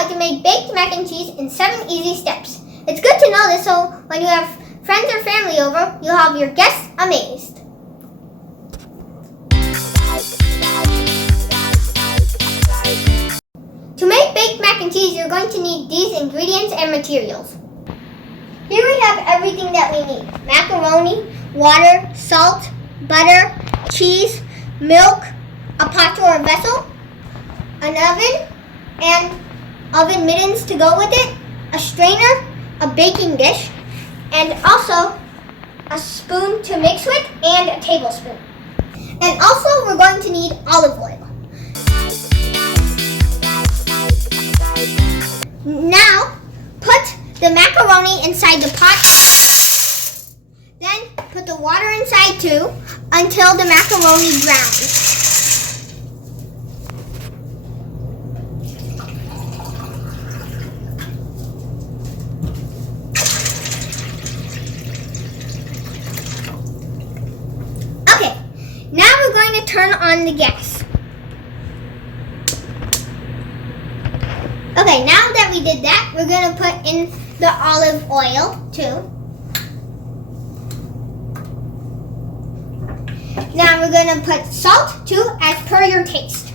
how to make baked mac and cheese in 7 easy steps. It's good to know this so when you have friends or family over, you'll have your guests amazed. To make baked mac and cheese, you're going to need these ingredients and materials. Here we have everything that we need. Macaroni, water, salt, butter, cheese, milk, a pot or a vessel, an oven, and oven mittens to go with it, a strainer, a baking dish, and also a spoon to mix with, and a tablespoon. And also we're going to need olive oil. Now, put the macaroni inside the pot. Then put the water inside too until the macaroni browns. Okay, now we're going to turn on the gas. Okay, now that we did that, we're going to put in the olive oil too. Now we're going to put salt too, as per your taste.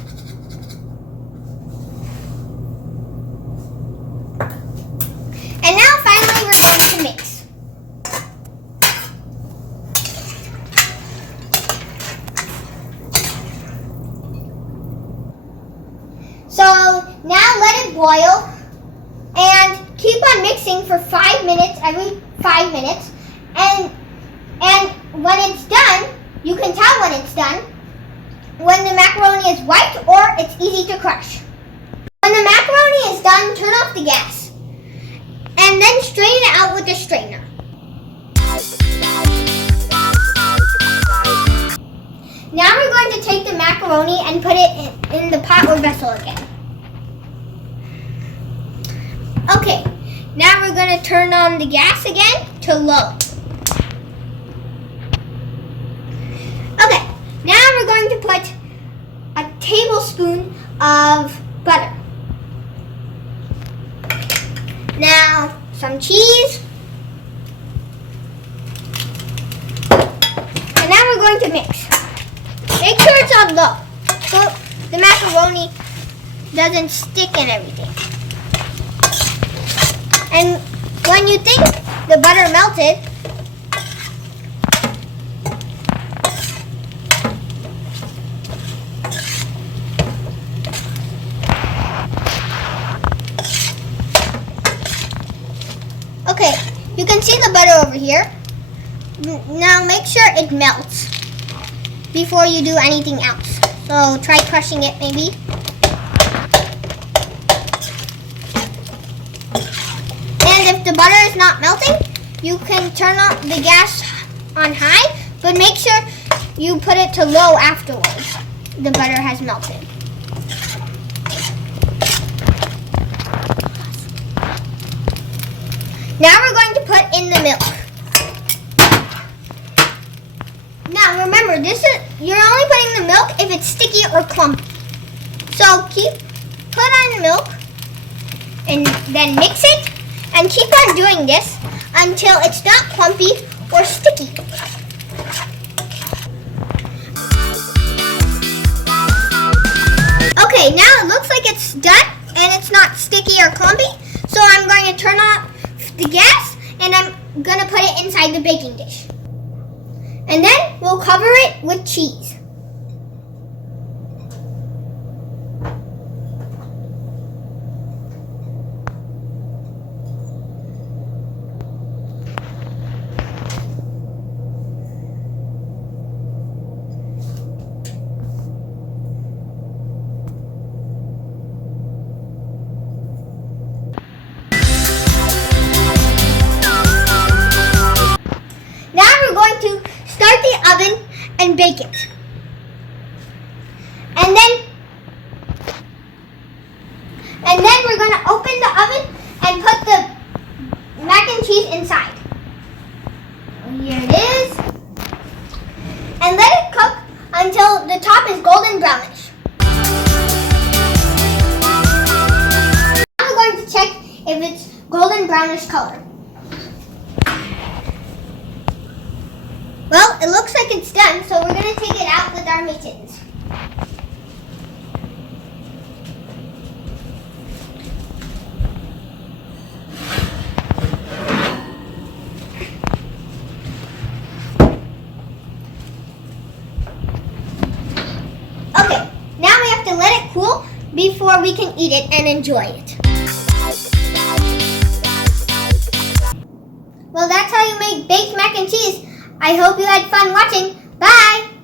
And now finally we're going to mix. So now let it boil and keep on mixing for 5 minutes, every 5 minutes. And when it's done, you can tell when it's done when the macaroni is white or it's easy to crush. When the macaroni is done, turn off the gas and then strain it out with a strainer. Now we're going to take the macaroni and put it in the pot or vessel again. Okay, now we're going to turn on the gas again to low. Okay, now we're going to put a tablespoon of butter. Now, some cheese. And now we're going to mix. Make sure it's on low so the macaroni doesn't stick and everything. And when you think the butter melted, okay, you can see the butter over here. Now make sure it melts before you do anything else. So try crushing it maybe. And if the butter is not melting, you can turn on the gas on high, but make sure you put it to low afterwards. The butter has melted. Now we're going to put in the milk. Now remember, you're only putting the milk if it's sticky or clumpy. So put on the milk and then mix it and keep on doing this until it's not clumpy or sticky. Okay, now it looks like it's done and it's not sticky or clumpy. So I'm going to turn off the gas and I'm going to put it inside the baking dish. And then we'll cover it with cheese. Now we're going to start the oven and bake it. And then we're going to open the oven and put the mac and cheese inside. Here it is. And let it cook until the top is golden brownish. Now we're if it's golden brownish color. Well, it looks like it's done, so we're going to take it out with our mittens. Okay, now we have to let it cool before we can eat it and enjoy it. Well, that's how you make baked mac and cheese. I hope you had fun watching. Bye!